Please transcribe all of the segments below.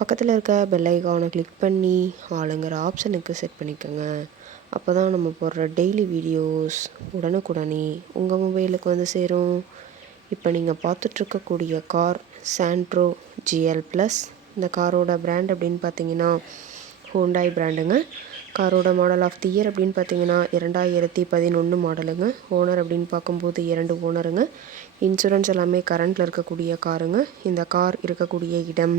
பக்கத்தில் இருக்க பெல் ஐக்கானை கிளிக் பண்ணி ஆளுங்கிற ஆப்ஷனுக்கு செட் பண்ணிக்கோங்க. அப்போ தான் நம்ம போடுற டெய்லி வீடியோஸ் உடனுக்குடனே உங்கள் மொபைலுக்கு வந்து சேரும். இப்போ நீங்கள் பார்த்துட்ருக்கக்கூடிய கார் சாண்ட்ரோ ஜிஎல் ப்ளஸ் இந்த காரோட பிராண்ட் அப்படின்னு பார்த்தீங்கன்னா ஹோண்டாய் பிராண்டுங்க காரோட மாடல் ஆஃப் தி இயர் அப்படின்னு பார்த்தீங்கன்னா இரண்டாயிரத்தி பதினொன்று மாடலுங்க ஓனர் அப்படின்னு பார்க்கும்போது இரண்டு ஓனருங்க இன்சூரன்ஸ் எல்லாமே கரண்ட்டில் இருக்கக்கூடிய காருங்க இந்த கார் இருக்கக்கூடிய இடம்.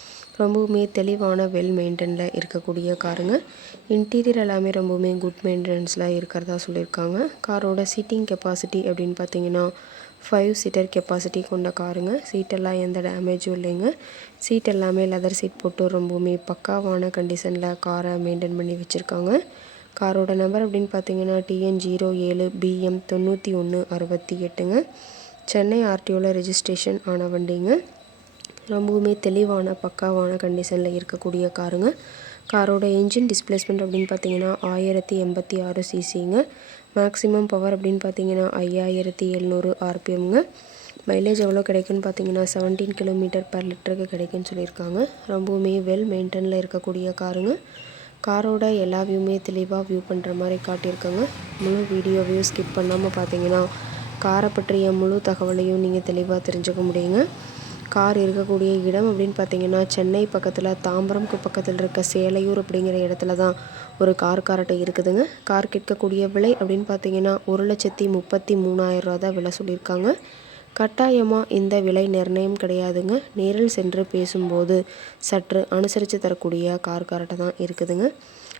ரொம்பவுமே தெளிவான வெல் மெயின்டெனில் இருக்கக்கூடிய காருங்க. இன்டீரியர் எல்லாமே ரொம்பவுமே குட் மெயின்டெனன்ஸில் இருக்கிறதா சொல்லியிருக்காங்க. காரோட சீட்டிங் கெப்பாசிட்டி அப்படின்னு பார்த்தீங்கன்னா ஃபைவ் சீட்டர் கெப்பாசிட்டி கொண்ட காருங்க. சீட்டெல்லாம் எந்த டேமேஜும் இல்லைங்க. சீட் எல்லாமே லெதர் சீட் போட்டு ரொம்பவுமே பக்காவான கண்டிஷனில் காரை மெயின்டைன் பண்ணி வச்சுருக்காங்க. காரோட நம்பர் அப்படின்னு பார்த்தீங்கன்னா டிஎன் ஜீரோ ஏழு பிஎம் தொண்ணூற்றி ஒன்று அறுபத்தி எட்டுங்க. சென்னை ஆர்டிஓவில் ரெஜிஸ்ட்ரேஷன் ஆன வண்டிங்க. ரொம்பவுமே தெளிவான பக்காவான கண்டிஷனில் இருக்கக்கூடிய காருங்க. காரோட என்ஜின் டிஸ்பிளேஸ்மெண்ட் அப்படின்னு பார்த்தீங்கன்னா ஆயிரத்தி எண்பத்தி ஆறு சிசிங்க மேக்ஸிமம் பவர் அப்படின்னு பார்த்தீங்கன்னா ஐயாயிரத்தி எழுநூறு ஆர்பிஎம்ங்க. மைலேஜ் எவ்வளோ கிடைக்குன்னு பார்த்தீங்கன்னா செவன்டீன் கிலோமீட்டர் பர் லிட்டருக்கு கிடைக்குன்னு சொல்லியிருக்காங்க. ரொம்பவுமே வெல் மெயின்டெனில் இருக்கக்கூடிய காருங்க. காரோட எல்லா வியூமே தெளிவாக வியூ பண்ணுற மாதிரி காட்டியிருக்காங்க. முழு வீடியோவையும் ஸ்கிப் பண்ணாமல் பார்த்தீங்கன்னா காரை பற்றிய முழு தகவலையும் நீங்கள் தெளிவாக தெரிஞ்சுக்க முடியுங்க. கார் இருக்கக்கூடிய இடம் அப்படின்னு பார்த்தீங்கன்னா சென்னை பக்கத்தில் தாம்பரம்க்கு பக்கத்தில் இருக்க சேலையூர் அப்படிங்கிற இடத்துல தான் ஒரு கார் காரட்டை இருக்குதுங்க. கார் கேட்கக்கூடிய விலை அப்படின்னு பார்த்தீங்கன்னா ஒரு லட்சத்தி முப்பத்தி மூணாயிரம் ரூபா தான் விலை சொல்லியிருக்காங்க. கட்டாயமாக இந்த விலை நிர்ணயம் கிடையாதுங்க. நேரில் சென்று பேசும்போது சற்று அனுசரித்து தரக்கூடிய கார் காரட்டை தான் இருக்குதுங்க.